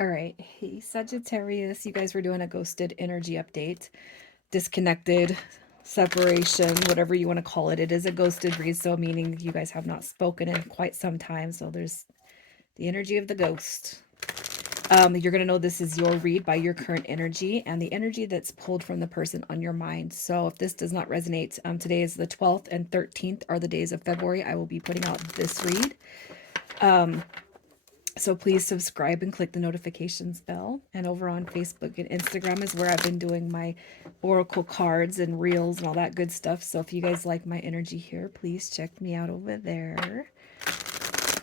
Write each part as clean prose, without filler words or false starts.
All right. Hey, Sagittarius. You guys were doing a ghosted energy update, disconnected, separation, whatever you want to call it. It is a ghosted read, so meaning you guys have not spoken in quite some time. So there's the energy of the ghost. You're going to know this is your read by your current energy and the energy that's pulled from the person on your mind. So if this does not resonate, today is the 12th and 13th are the days of February. I will be putting out this read. So please subscribe and click the notifications bell. And over on Facebook and Instagram is where I've been doing my oracle cards and reels and all that good stuff. So if you guys like my energy here, please check me out over there.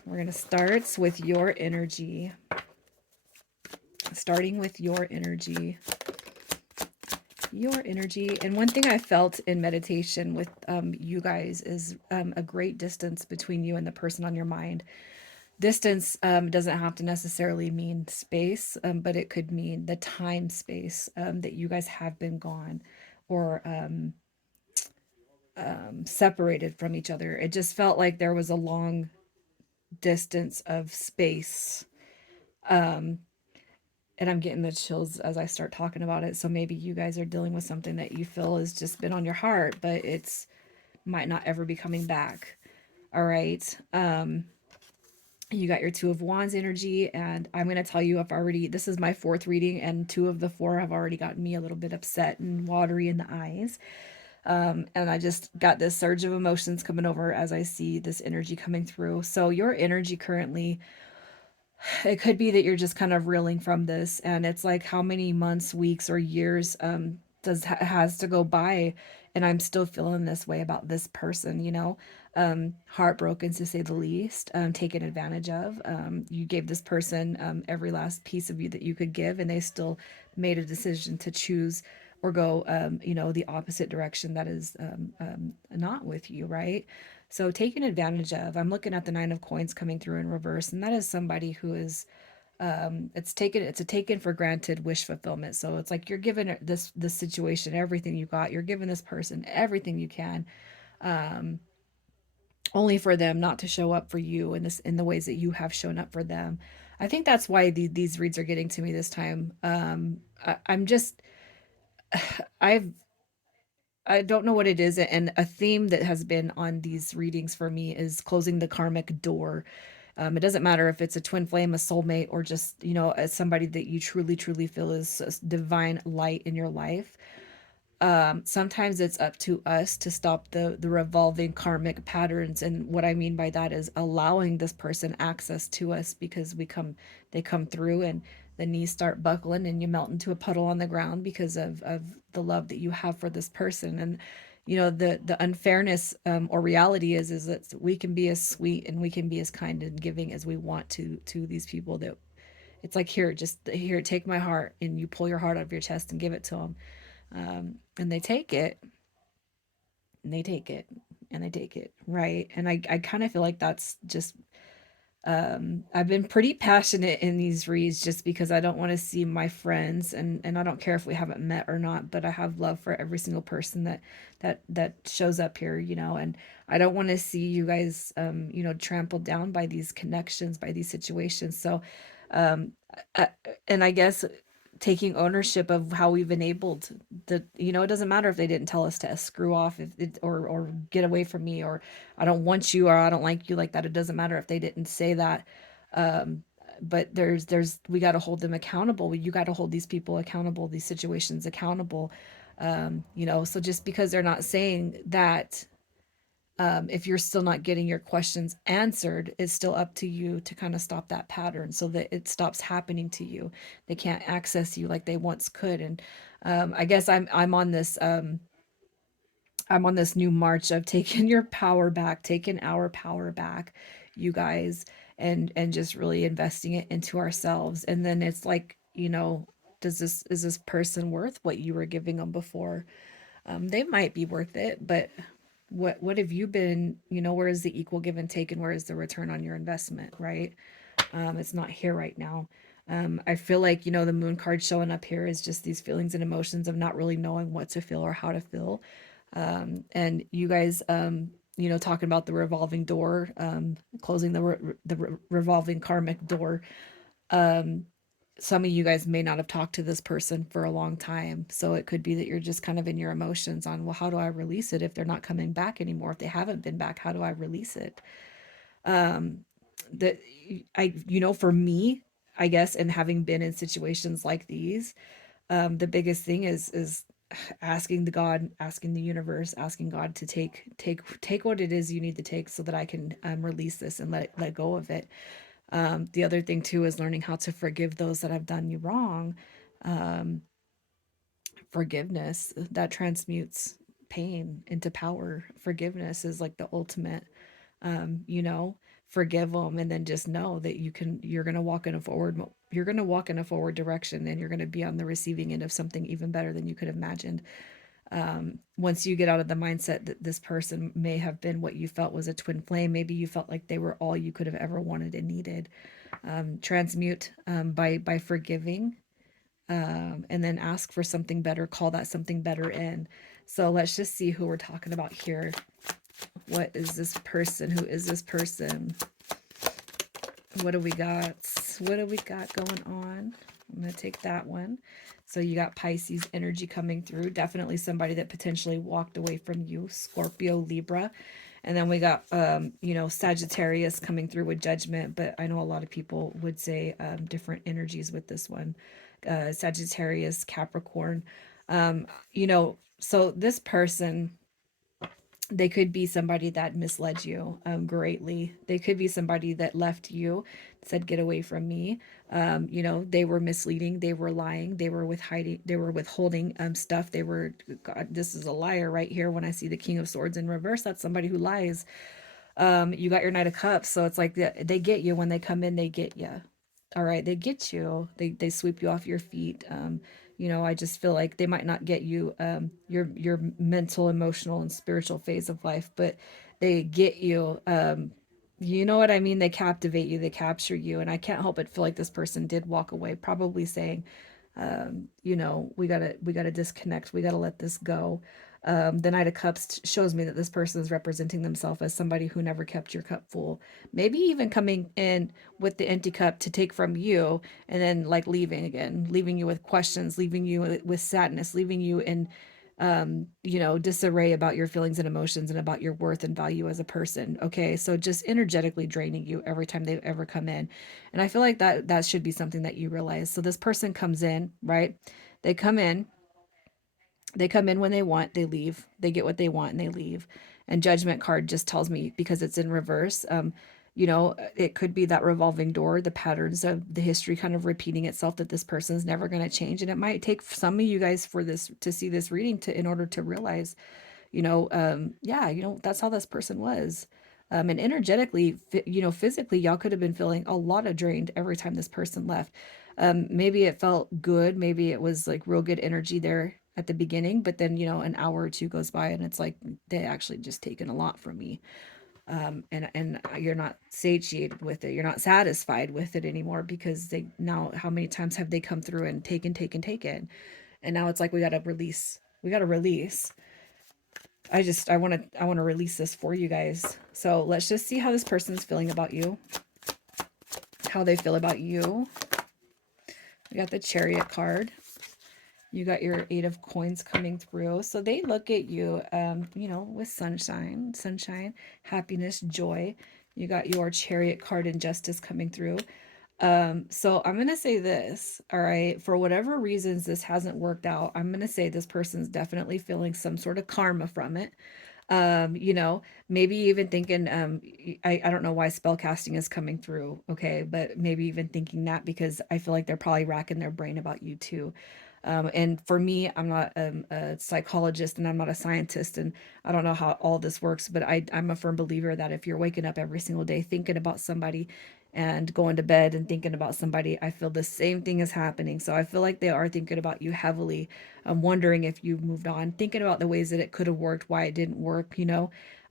We're going to start with your energy. Starting with your energy. Your energy. And one thing I felt in meditation with you guys is a great distance between you and the person on your mind. Distance doesn't have to necessarily mean space, but it could mean the time space that you guys have been gone or separated from each other. It just felt like there was a long distance of space. And I'm getting the chills as I start talking about it. So maybe you guys are dealing with something that you feel has just been on your heart, but it's might not ever be coming back. All right. You got your Two of Wands energy, and I'm going to tell you, I've already, this is my fourth reading, and two of the four have already gotten me a little bit upset and watery in the eyes. And I just got this surge of emotions coming over as I see this energy coming through. So, your energy currently, it could be that you're just kind of reeling from this, and it's like how many months, weeks, or years has to go by, and I'm still feeling this way about this person, heartbroken to say the least, taken advantage of. You gave this person every last piece of you that you could give, and they still made a decision to choose or go, the opposite direction that is not with you, right? So taken advantage of. I'm looking at the Nine of Coins coming through in reverse, and that is somebody who is it's a taken for granted wish fulfillment. So it's like you're giving this situation everything you got. You're giving this person everything you can, only for them not to show up for you in the ways that you have shown up for them. I think that's why these reads are getting to me this time. I'm just I've I don't know what it is, and a theme that has been on these readings for me is closing the karmic door. It doesn't matter if it's a twin flame, a soulmate, or just as somebody that you truly, truly feel is a divine light in your life. Sometimes it's up to us to stop the revolving karmic patterns, and what I mean by that is allowing this person access to us because they come through and the knees start buckling and you melt into a puddle on the ground because of the love that you have for this person. And the unfairness, or reality is that we can be as sweet and we can be as kind and giving as we want to these people, that it's like, here, just here, take my heart, and you pull your heart out of your chest and give it to them. And they take it, and they take it, and they take it, right? And I kind of feel like that's just, I've been pretty passionate in these reads just because I don't want to see my friends, and I don't care if we haven't met or not, but I have love for every single person that shows up here, and I don't want to see you guys, trampled down by these connections, by these situations. So, um, I, and I guess taking ownership of how we've enabled it doesn't matter if they didn't tell us to screw off, if it, or get away from me, or I don't want you, or I don't like you like that. It doesn't matter if they didn't say that. um but there's we got to hold them accountable. You got to hold these people accountable, these situations accountable. So just because they're not saying that, if you're still not getting your questions answered, it's still up to you to kind of stop that pattern so that it stops happening to you. They can't access you like they once could. And I guess I'm on this new march of taking your power back, taking our power back, you guys, and just really investing it into ourselves. And then it's like, is this person worth what you were giving them before? They might be worth it, but what have you been, where is the equal give and take, and where is the return on your investment, right? It's not here right now. I feel like, the moon card showing up here is just these feelings and emotions of not really knowing what to feel or how to feel. And you guys, talking about the revolving door, closing the revolving karmic door. some of you guys may not have talked to this person for a long time. So it could be that you're just kind of in your emotions on, well, how do I release it if they're not coming back anymore? If they haven't been back, how do I release it? Um, that for me, I guess, and having been in situations like these, the biggest thing is asking asking the universe, asking God to take what it is you need to take so that I can release this and let go of it. The other thing too is learning how to forgive those that have done you wrong. Um, Forgiveness that transmutes pain into power. Forgiveness is like the ultimate, um, you know, forgive them and then just know that you're going to walk in a forward direction, and you're going to be on the receiving end of something even better than you could have imagined. Once you get out of the mindset that this person may have been what you felt was a twin flame, maybe you felt like they were all you could have ever wanted and needed. Transmute by forgiving, and then ask for something better, call that something better in. So let's just see who we're talking about here. What is this person? Who is this person? What do we got? What do we got going on? I'm going to take that one. So you got Pisces energy coming through. Definitely somebody that potentially walked away from you. Scorpio, Libra. And then we got, Sagittarius coming through with judgment. But I know a lot of people would say different energies with this one. Sagittarius, Capricorn. So this person, they could be somebody that misled you greatly. They could be somebody that left you, said, "Get away from me." They were misleading. They were lying. They were withhiding. They were withholding stuff. They were, God, this is a liar right here. When I see the King of Swords in reverse, that's somebody who lies. You got your Knight of Cups, so it's like they get you when they come in. They get you. All right, they get you. They sweep you off your feet. I just feel like they might not get you your mental, emotional, and spiritual phase of life, but they get you. You know what I mean? They captivate you, they capture you, and I can't help but feel like this person did walk away, probably saying, we gotta disconnect. We gotta let this go. The Knight of Cups shows me that this person is representing themselves as somebody who never kept your cup full. Maybe even coming in with the empty cup to take from you, and then like leaving again, leaving you with questions, leaving you with sadness, leaving you in disarray about your feelings and emotions and about your worth and value as a person. Okay. So just energetically draining you every time they ever come in. And I feel like that should be something that you realize. So this person comes in, right? They come in, they come in when they want, they leave. They get what they want and they leave. And judgment card just tells me, because it's in reverse, it could be that revolving door, the patterns of the history kind of repeating itself, that this person's never going to change. And it might take some of you guys for this to see this reading to in order to realize, yeah, that's how this person was. And energetically, physically, y'all could have been feeling a lot of drained every time this person left. Maybe it felt good. Maybe it was like real good energy there at the beginning, but then, an hour or two goes by and it's like, they actually just taken a lot from me. And you're not satiated with it. You're not satisfied with it anymore, because how many times have they come through and taken? And now it's like, we got to release. We got to release. I want to release this for you guys. So let's just see how this person's feeling about you, how they feel about you. We got the Chariot card. You got your Eight of Coins coming through. So they look at you, with sunshine, happiness, joy. You got your Chariot card and Justice coming through. So I'm going to say this, all right, for whatever reasons this hasn't worked out, I'm going to say this person's definitely feeling some sort of karma from it. um you know Maybe even thinking, I don't know why spell casting is coming through, okay, but maybe even thinking that, because I feel like they're probably racking their brain about you too. And for me, I'm not a psychologist and I'm not a scientist, and I don't know how all this works, but I'm a firm believer that if you're waking up every single day thinking about somebody and going to bed and thinking about somebody, I feel the same thing is happening. So I feel like they are thinking about you heavily. I'm wondering if you've moved on, thinking about the ways that it could have worked, why it didn't work.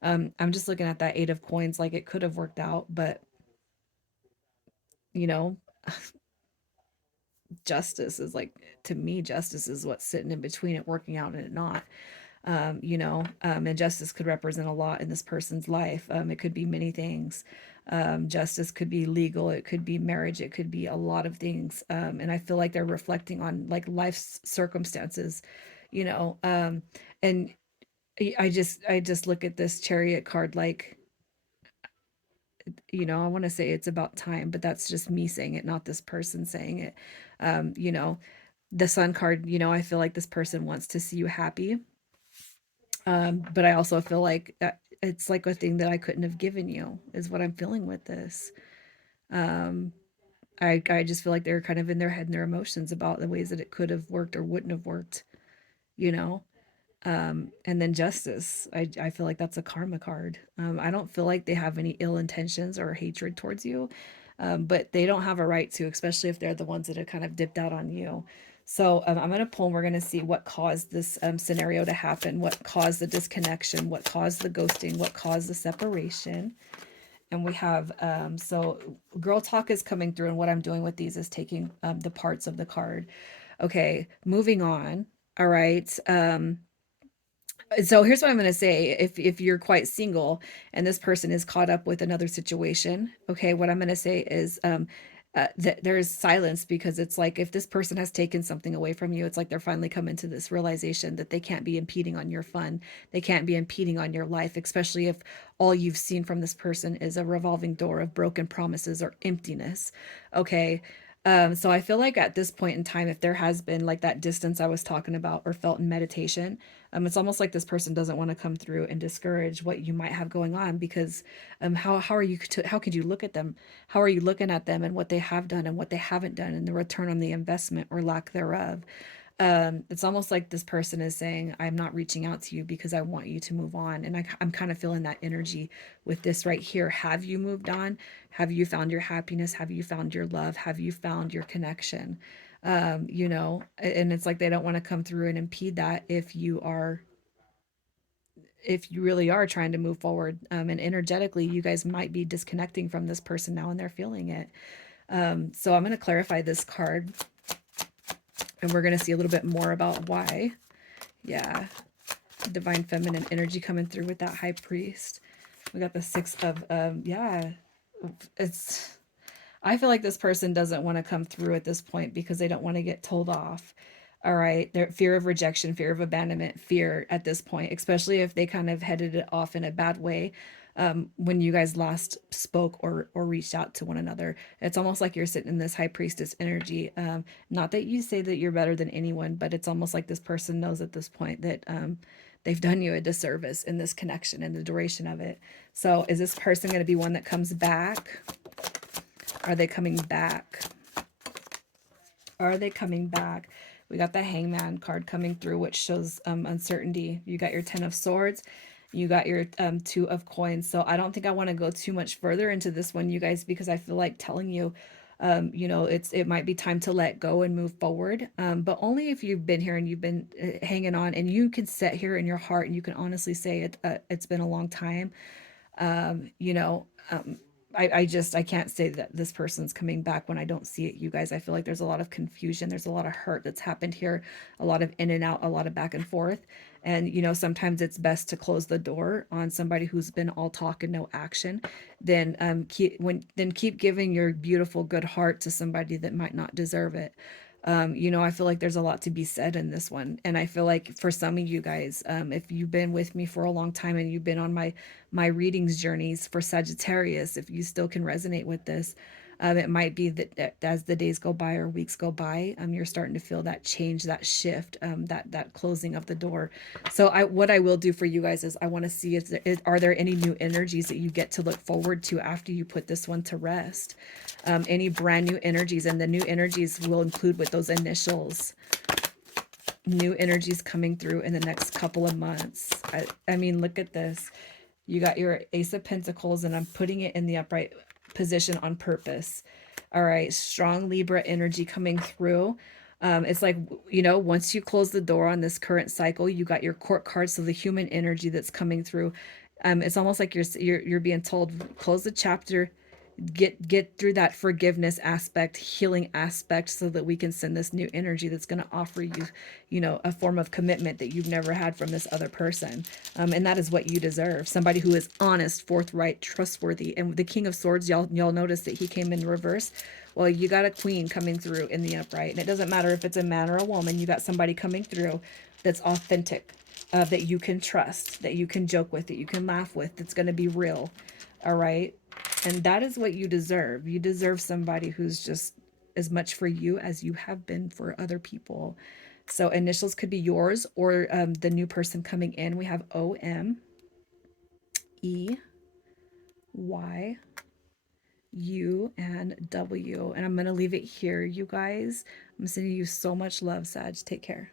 I'm just looking at that Eight of Coins, like it could have worked out, but you know, justice is like, to me, justice is what's sitting in between it working out and it not. And justice could represent a lot in this person's life. It could be many things. Justice could be legal, it could be marriage, it could be a lot of things. And I feel like they're reflecting on like life's circumstances, you know. And I just look at this chariot card like, I want to say it's about time, but that's just me saying it, not this person saying it. You know, the sun card, I feel like this person wants to see you happy. But I also feel like it's like a thing that I couldn't have given you, is what I'm feeling with this. Um, I just feel like they're kind of in their head and their emotions about the ways that it could have worked or wouldn't have worked, you know? And then justice. I feel like that's a karma card. I don't feel like they have any ill intentions or hatred towards you, but they don't have a right to, especially if they're the ones that have kind of dipped out on you. So I'm going to pull and we're going to see what caused this scenario to happen, what caused the disconnection, what caused the ghosting, what caused the separation. And we have, so girl talk is coming through, and what I'm doing with these is taking the parts of the card. Okay, moving on. All right. So here's what I'm going to say. If you're quite single and this person is caught up with another situation, okay, what I'm going to say is that there is silence, because it's like if this person has taken something away from you, it's like they're finally coming to this realization that they can't be impeding on your fun. They can't be impeding on your life, especially if all you've seen from this person is a revolving door of broken promises or emptiness. Okay. So I feel like at this point in time, if there has been like that distance I was talking about or felt in meditation, it's almost like this person doesn't want to come through and discourage what you might have going on, because how are you how could you look at them? How are you looking at them and what they have done and what they haven't done and the return on the investment or lack thereof? It's almost like this person is saying, I'm not reaching out to you because I want you to move on. And I'm kind of feeling that energy with this right here. Have you moved on? Have you found your happiness? Have you found your love? Have you found your connection? And it's like they don't want to come through and impede that if you really are trying to move forward. And energetically, you guys might be disconnecting from this person now and they're feeling it. So I'm going to clarify this card, and we're going to see a little bit more about why. Yeah. Divine feminine energy coming through with that high priest. We got the six of, yeah. It's, I feel like this person doesn't want to come through at this point because they don't want to get told off. All right. Their fear of rejection, fear of abandonment, fear at this point, especially if they kind of headed it off in a bad way. When you guys last spoke or reached out to one another, it's almost like you're sitting in this high priestess energy. Not that you say that you're better than anyone, but it's almost like this person knows at this point that they've done you a disservice in this connection and the duration of it. So is this person going to be one that comes back? Are they coming back? Are they coming back? We got the Hangman card coming through, which shows uncertainty. You got your Ten of Swords. You got your Two of Coins. So I don't think I want to go too much further into this one, you guys, because I feel like telling you, it might be time to let go and move forward. But only if you've been here and you've been hanging on, and you can sit here in your heart and you can honestly say it's been a long time. Um, you know, um, I can't say that this person's coming back when I don't see it, you guys. I feel like there's a lot of confusion. There's a lot of hurt that's happened here, a lot of in and out, a lot of back and forth. And, sometimes it's best to close the door on somebody who's been all talk and no action. Then keep giving your beautiful, good heart to somebody that might not deserve it. I feel like there's a lot to be said in this one. And I feel like for some of you guys, if you've been with me for a long time and you've been on my readings journeys for Sagittarius, if you still can resonate with this, it might be that as the days go by or weeks go by, you're starting to feel that change, that shift, that closing of the door. So what I will do for you guys is I want to see are there any new energies that you get to look forward to after you put this one to rest. Any brand new energies, and the new energies will include with those initials. New energies coming through in the next couple of months. I mean, look at this. You got your Ace of Pentacles, and I'm putting it in the upright position on purpose. All right, strong Libra energy coming through. It's like, once you close the door on this current cycle, you got your court cards, so the human energy that's coming through. It's almost like you're being told, close the chapter. Get through that forgiveness aspect, healing aspect, so that we can send this new energy that's going to offer you, you know, a form of commitment that you've never had from this other person. And that is what you deserve. Somebody who is honest, forthright, trustworthy. And the King of Swords, y'all notice that he came in reverse. Well, you got a queen coming through in the upright, and it doesn't matter if it's a man or a woman. You got somebody coming through that's authentic, that you can trust, that you can joke with, that you can laugh with, that's going to be real. All right. And that is what you deserve. You deserve somebody who's just as much for you as you have been for other people. So initials could be yours or the new person coming in. We have OM, E, Y, U, and W. And I'm going to leave it here, you guys. I'm sending you so much love, Sag. Take care.